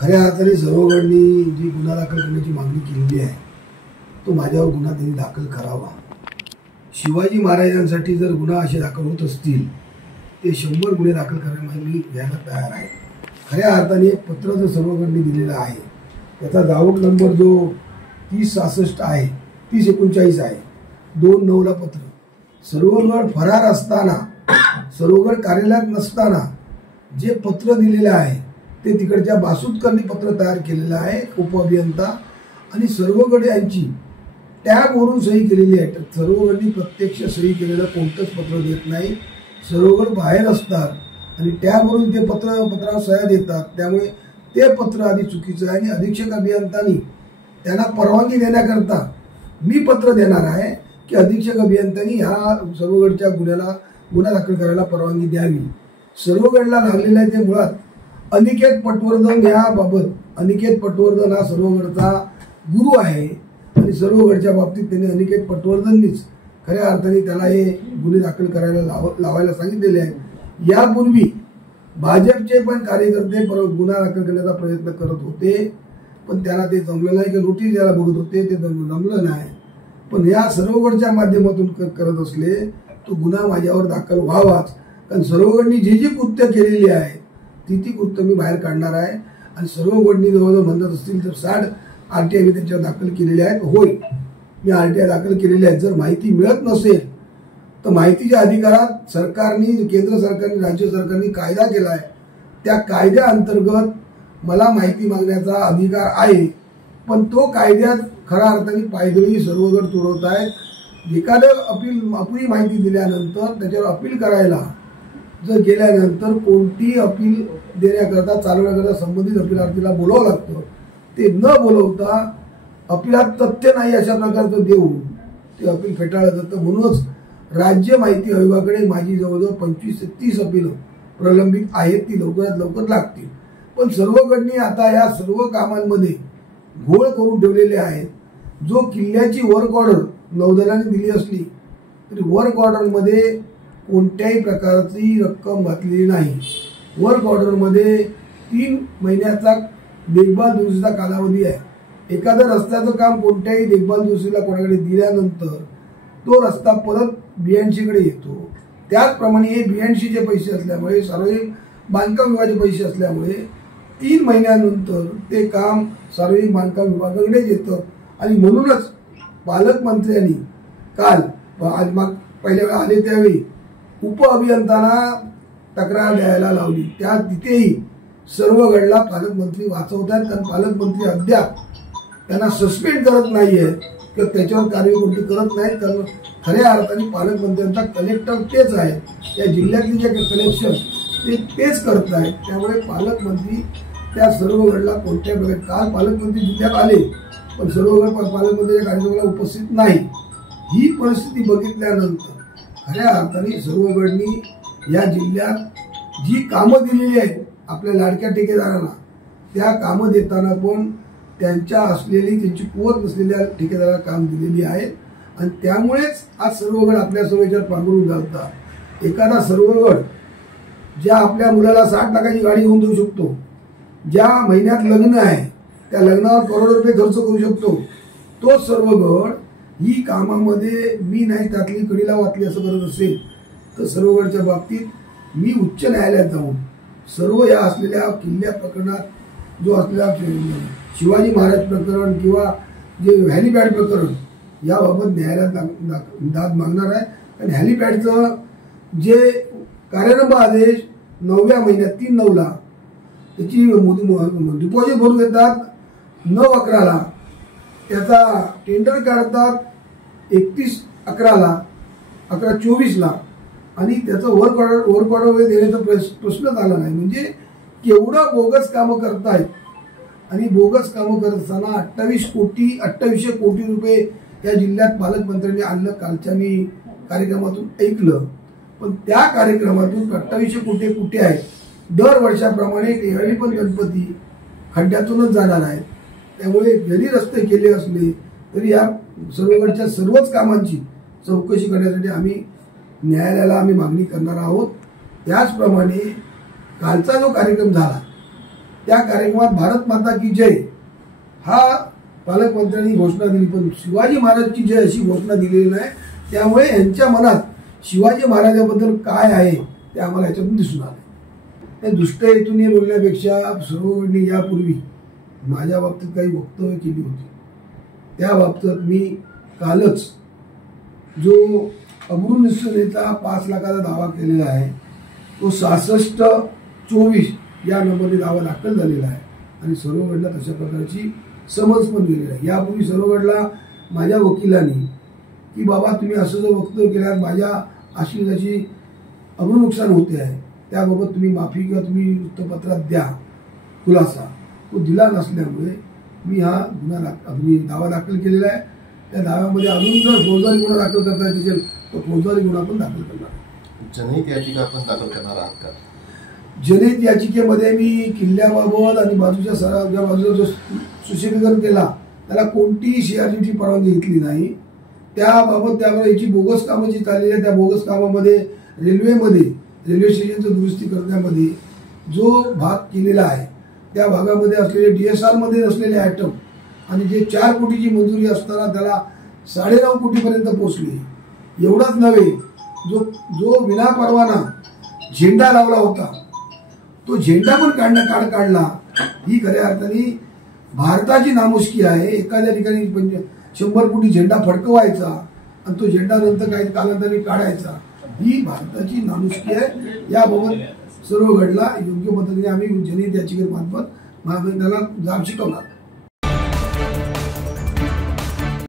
खऱ्या अर्थाने सर्वगडनी जी गुन्हा दाखल करण्याची मागणी केलेली आहे तो माझ्यावर गुन्हा त्यांनी दाखल करावा। शिवाजी महाराजांसाठी जर गुन्हा असे दाखल होत असतील ते 100 गुन्हे दाखल करायला मी घ्यायला तयार आहे। खऱ्या अर्थाने एक पत्र जर सर्वगडनी दिलेलं आहे त्याचा जाऊट नंबर जो 3066 आहे 3039 आहे 29ला पत्र सर्वगड फरार असताना सर्वगड कार्यालयात नसताना जे पत्र दिलेले आहे ते तिकडच्या बासुदकरनी पत्र तयार केलेलं आहे उपअभियंता आणि सर्वगड यांची टॅबवरून सही केलेली आहे। सर्वगडनी प्रत्यक्ष सही केलेलं कोणतंच पत्र देत नाही। सर्वगड बाहेर असतात आणि टॅबवरून ते पत्रावर सह्या देतात, त्यामुळे ते पत्र आधी चुकीचं आहे आणि अधीक्षक अभियंत्यांनी त्यांना परवानगी देण्याकरता मी पत्र देणार आहे की अधीक्षक अभियंत्यांनी ह्या सर्वगडच्या गुन्हा दाखल करायला परवानगी द्यावी। सर्वगडला लागलेलं आहे ते मुळात अनिकेत पटवर्धन याबाबत अनिकेत पटवर्धन हा सर्वगडचा गुरु आहे आणि सर्वगडच्या बाबतीत त्यांनी अनिकेत पटवर्धननीच खऱ्या अर्थाने त्याला हे गुन्हे दाखल करायला लावायला सांगितलेले आहे। यापूर्वी भाजपचे पण कार्यकर्ते गुन्हा दाखल करण्याचा प्रयत्न करत होते पण त्यांना ते जमलं नाही की नोटीस द्यायला बघत होते ते जमलं नाही। पण या सर्वगडच्या माध्यमातून करत असले तो गुन्हा माझ्यावर दाखल व्हावाच, कारण सर्वगडनी जी कृत्य केलेली आहे ती कृत्य मी बाहेर काढणार आहे आणि सर्वगडनी जवळजवळ म्हणत असतील तर 60 RTI मी त्यांच्यावर दाखल केलेले आहेत। होय, मी RTI दाखल केलेले आहेत। जर माहिती मिळत नसेल तर माहितीच्या अधिकारात सरकारने केंद्र सरकारने राज्य सरकारने कायदा केला आहे, त्या कायद्याअंतर्गत मला माहिती मागण्याचा अधिकार आहे। पण तो कायद्यात खऱ्या अर्थाने पायदळी सर्वगड तुडवत आहेत। एखादं अपुरी माहिती दिल्यानंतर त्याच्यावर अपील करायला जर गेल्यानंतर कोणती अपील देण्याकरता चालवण्याकरता संबंधित अपीलार्थीला बोलावं लागतं। ते न बोलवता अपीलात तथ्य नाही अशा प्रकारचं देऊन ते अपील फेटाळलं जातं। म्हणूनच राज्य माहिती आयोगाकडे माझी जवळजवळ 25 ते 30 अपील प्रलंबित आहेत, ती लवकरात लवकर लागतील। पण सर्वगडनी आता या सर्व कामांमध्ये घोळ करून ठेवलेले आहेत। जो किल्ल्याची वर्क ऑर्डर नौदलाने दिली असली तरी वर्क ऑर्डरमध्ये कोणत्याही प्रकारची रक्कम घातलेली नाही। वर्क ऑर्डरमध्ये 3 महिन्याचा देखभाल दुरुस्तीचा कालावधी आहे। एखाद्या रस्त्याचं काम कोणत्याही देखभाल दुरुस्तीला कोणाकडे दिल्यानंतर तो रस्ता परत BNC कडे येतो। त्याचप्रमाणे हे BNC चे पैसे असल्यामुळे सार्वजनिक बांधकाम विभागाचे पैसे असल्यामुळे 3 महिन्यानंतर ते काम सार्वजनिक बांधकाम विभागाकडे येतं आणि म्हणूनच पालकमंत्र्यांनी काल पहिल्या वेळा आले त्यावेळी उपअभियंत्यांना तक्रार द्यायला लावली। त्या तिथेही सर्वगडला पालकमंत्री वाचवतात, कारण पालकमंत्री अद्याप त्यांना सस्पेंड करत नाहीये किंवा त्याच्यावर कार्यवाही करत नाहीत, कारण खऱ्या अर्थाने पालकमंत्र्यांचा कलेक्टर तेच आहे। या जिल्ह्यातले जे कलेक्शन तेच करत आहेत, त्यामुळे पालकमंत्री त्या सर्वगडला कोणत्या प्रकारे काल पालकमंत्री जिल्ह्यात आले पण सर्वगड पालकमंत्र्यांच्या कार्यक्रमाला उपस्थित नाही। ही परिस्थिती बघितल्यानंतर खऱ्या अर्थाने सर्वगडनी या जिल्ह्यात जी कामं दिलेली आहेत आपल्या लाडक्या ठेकेदारांना त्या कामं देताना पण त्यांच्या असलेली त्यांची कुवत नसलेल्या ठेकेदाराला काम दिलेली आहे आणि त्यामुळेच आज सर्वगड आपल्या समोर पांघरून घालतात। एखादा सर्वगड ज्या आपल्या मुलाला 60 लाखाची गाडी घेऊन देऊ शकतो, ज्या महिन्यात लग्न आहे त्या लग्नावर करोडो रुपये खर्च करू शकतो, तो सर्वगड ही कामामध्ये मी नाही त्यातली कडीला वाचली असं करत असेल तर सर्वगडच्या बाबतीत मी उच्च न्यायालयात जाऊन सर्व या असलेल्या किल्ल्या प्रकरणात जो असलेला शिवाजी महाराज प्रकरण किंवा जे हेलिपॅड प्रकरण याबाबत न्यायालयात दाद मागणार आहे। आणि हेलिपॅडचं जे कार्यारंभ आदेश 9व्या महिन्यात 3/9ला त्याची डिपॉझिट भरून देतात, 9/11ला त्याचा टेंडर काढतात, 31/11ला 11/24ला आणि त्याचं वर्क ऑर्डर देण्याचा प्रश्नच आला नाही। म्हणजे केवढं बोगस कामं करतायत आणि बोगस कामं करत असताना 2800 कोटी रुपये या जिल्ह्यात पालकमंत्र्यांनी आणलं। कालच्या मी कार्यक्रमातून ऐकलं, पण त्या कार्यक्रमातून 2800 कोटी कुठे आहेत? दर वर्षाप्रमाणे यावेळी पण गणपती खड्ड्यातूनच जाणार आहेत। त्यामुळे जरी रस्ते केले असले तरी या सर्वगडच्या सर्वच कामांची चौकशी करण्यासाठी आम्ही न्यायालयाला मागणी करणार आहोत। त्याचप्रमाणे कालचा जो कार्यक्रम झाला त्या कार्यक्रमात भारत माता की जय हा पालकमंत्र्यांनी घोषणा दिली, पण शिवाजी महाराज की जय अशी घोषणा दिलेली नाही. त्यामुळे यांच्या मनात शिवाजी महाराजाबद्दल काय आहे ते आम्हाला याच्यातून दिसून आले. त्या दुष्ट हेतूने बोलण्यापेक्षा सर्वकडनी यापूर्वी माझ्या बाबतीत काही वक्तव्य केली होती. त्या बाबतीत मी कालच जो अमृतसरचा 5 लाखाचा दावा केलेला आहे तो 6624 या नंबरने दावा दाखल झालेला आहे आणि सर्वकडला तशा प्रकारची समज पण गेलेली आहे. यापूर्वी सर्वकडला माझ्या वकिलांनी की बाबा तुम्ही असं जर वक्तव्य केल्यास माझ्या आश्रिताची नुकसान होते आहे, त्याबाबत तुम्ही माफी किंवा तुम्ही वृत्तपत्रात द्या खुलासा, तो दिला नसल्यामुळे मी हा दावा दाखल केलेला आहे. त्या दाव्यामध्ये अजून जर फौजदारी गुन्हा दाखल करता येत असेल तर फौजदारी गुन्हा पण दाखल करणार. जनहित याचिका पण दाखल करणार आहात का? जनहित याचिकेमध्ये मी किल्ल्याबाबत आणि बाजूच्या ज्या बाजूला जो सुशोभीकरण केला त्याला कोणतीही CRGT परवानगी घेतली नाही. त्याबाबत त्यामुळे याची बोगस कामं जी चाललेली आहे त्या बोगस कामामध्ये रेल्वे स्टेशनचं दुरुस्ती करण्यामध्ये जो भाग केलेला आहे त्या भागामध्ये असलेले DSR मध्ये असलेले आयटम आणि जे 4 कोटीची मंजुरी असताना त्याला 9.5 कोटीपर्यंत पोहोचले. एवढंच नव्हे, जो विनापरवाना झेंडा लावला होता तो झेंडा पण काढला. ही खऱ्या अर्थाने भारताची नामुष्की आहे. एखाद्या ठिकाणी 100 कोटी झेंडा फडकवायचा आणि तो झेंडा नंतर काही कालांतराने काढायचा, ही भारताची नामुष्की आहे. याबाबत सर्व घडला योग्य पद्धतीने आम्ही जनहित याचिकेमार्फत महाविद्यालयाला जाब शिकवणार.